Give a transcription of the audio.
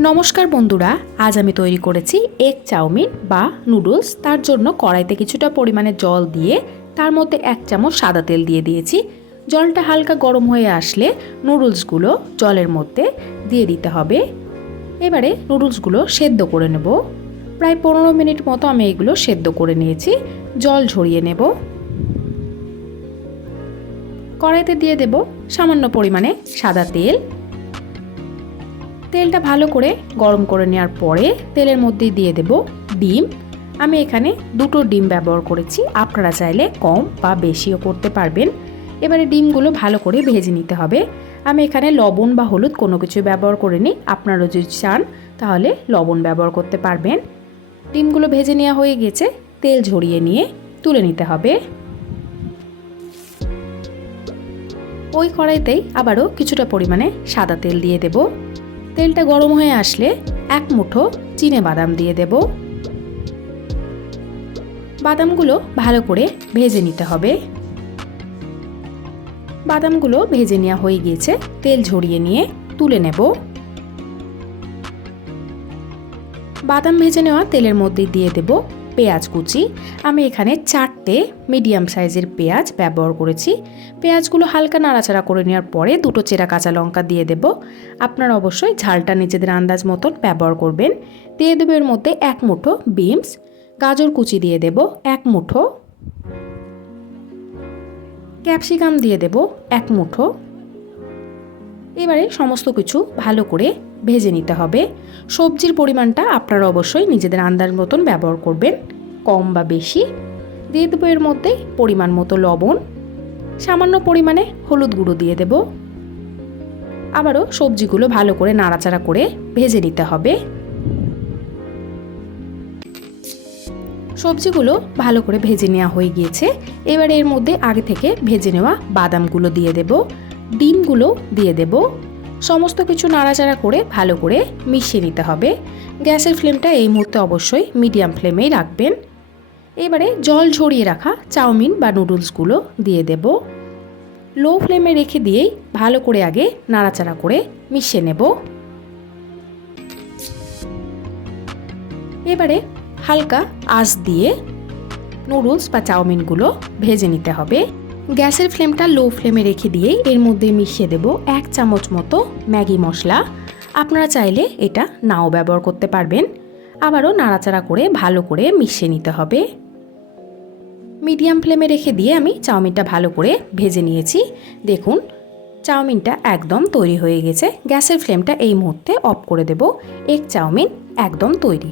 নমস্কার বন্ধুরা, আজ আমি তৈরি করেছি এগ চাউমিন বা নুডলস। তার জন্য কড়াইতে কিছুটা পরিমাণে জল দিয়ে তার মধ্যে 1 চামচ সাদা তেল দিয়ে দিয়েছি। জলটা হালকা গরম হয়ে আসলে নুডলসগুলো জলের মধ্যে দিয়ে দিতে হবে। এবারে নুডলসগুলো সেদ্ধ করে নেব। প্রায় 15 মিনিট মতো আমি এগুলো সেদ্ধ করে নিয়েছি। জল ঝরিয়ে নেব। কড়াইতে দিয়ে দেব সামান্য পরিমাণে সাদা তেল। তেলটা ভালো করে গরম করে নেওয়ার পরে তেলের মধ্যে দিয়ে দেব ডিম। আমি এখানে 2টো ডিম ব্যবহার করেছি, আপনারা চাইলে কম বা বেশিও করতে পারবেন। এবারে ডিমগুলো ভালো করে ভেজে নিতে হবে। আমি এখানে লবণ বা হলুদ কোনো কিছু ব্যবহার করিনি, আপনারা যদি চান তাহলে লবণ ব্যবহার করতে পারবেন। ডিমগুলো ভেজে নেওয়া হয়ে গেছে, তেল ঝরিয়ে নিয়ে তুলে নিতে হবে। ওই কড়াইতেই আবারও কিছুটা পরিমাণে সাদা তেল দিয়ে দেব। তেলটা গরম হয়ে আসলে 1 মুঠো চিনেবাদাম দিয়ে দেব। বাদামগুলো ভালো করে ভেজে নিতে হবে। বাদামগুলো ভেজে নেওয়া হয়ে গিয়েছে, তেল ঝরিয়ে নিয়ে তুলে নেব। বাদাম ভেজে নেওয়া তেলের মধ্যে দিয়ে দেব পেঁয়াজ কুচি। আমি এখানে 4টে মিডিয়াম সাইজের পেঁয়াজ ব্যবহার করেছি। পেঁয়াজগুলো হালকা নাড়াচাড়া করে নেওয়ার পরে 2টো চেরা কাঁচা লঙ্কা দিয়ে দেব। আপনারা অবশ্যই ঝালটা নিজেদের আন্দাজ মতন ব্যবহার করবেন। দিয়ে দেব এর মধ্যে 1 মুঠো বিনস, গাজর কুচি দিয়ে দেব 1 মুঠো, ক্যাপসিকাম দিয়ে দেব 1 মুঠো। এবারে সমস্ত কিছু ভালো করে ভেজে নিতে হবে। সবজির পরিমাণটা আপনারা অবশ্যই নিজেদের আন্দাজ মতন ব্যবহার করবেন, কম বা বেশি। দিয়ে দেবো এর মধ্যে পরিমাণ মতো লবণ, সামান্য পরিমাণে হলুদ গুঁড়ো দিয়ে দেব। আবারও সবজিগুলো ভালো করে নাড়াচাড়া করে ভেজে নিতে হবে। সবজিগুলো ভালো করে ভেজে নেওয়া হয়ে গিয়েছে। এবার এর মধ্যে আগে থেকে ভেজে নেওয়া বাদামগুলো দিয়ে দেব, ডিমগুলো দিয়ে দেব। সমস্ত কিছু নাড়াচাড়া করে ভালো করে মিশিয়ে নিতে হবে। গ্যাসের ফ্লেমটা এই মুহূর্তে অবশ্যই মিডিয়াম ফ্লেমেই রাখবেন। এবারে জল ঝরিয়ে রাখা চাউমিন বা নুডলসগুলো দিয়ে দেব। লো ফ্লেমে রেখে দিয়েই ভালো করে আগে নাড়াচাড়া করে মিশিয়ে নেব। এবারে হালকা আঁচ দিয়ে নুডলস বা চাউমিনগুলো ভেজে নিতে হবে। গ্যাসের ফ্লেমটা লো ফ্লেমে রেখে দিয়ে এর মধ্যে মিশিয়ে দেব 1 চামচ মতো ম্যাগি মশলা। আপনারা চাইলে এটা নাও ব্যবহার করতে পারবেন। আবারও নাড়াচাড়া করে ভালো করে মিশিয়ে নিতে হবে। মিডিয়াম ফ্লেমে রেখে দিয়ে আমি চাউমিনটা ভালো করে ভেজে নিয়েছি। দেখুন চাউমিনটা একদম তৈরি হয়ে গেছে। গ্যাসের ফ্লেমটা এই মুহূর্তে অফ করে দেব। এগ চাউমিন একদম তৈরি।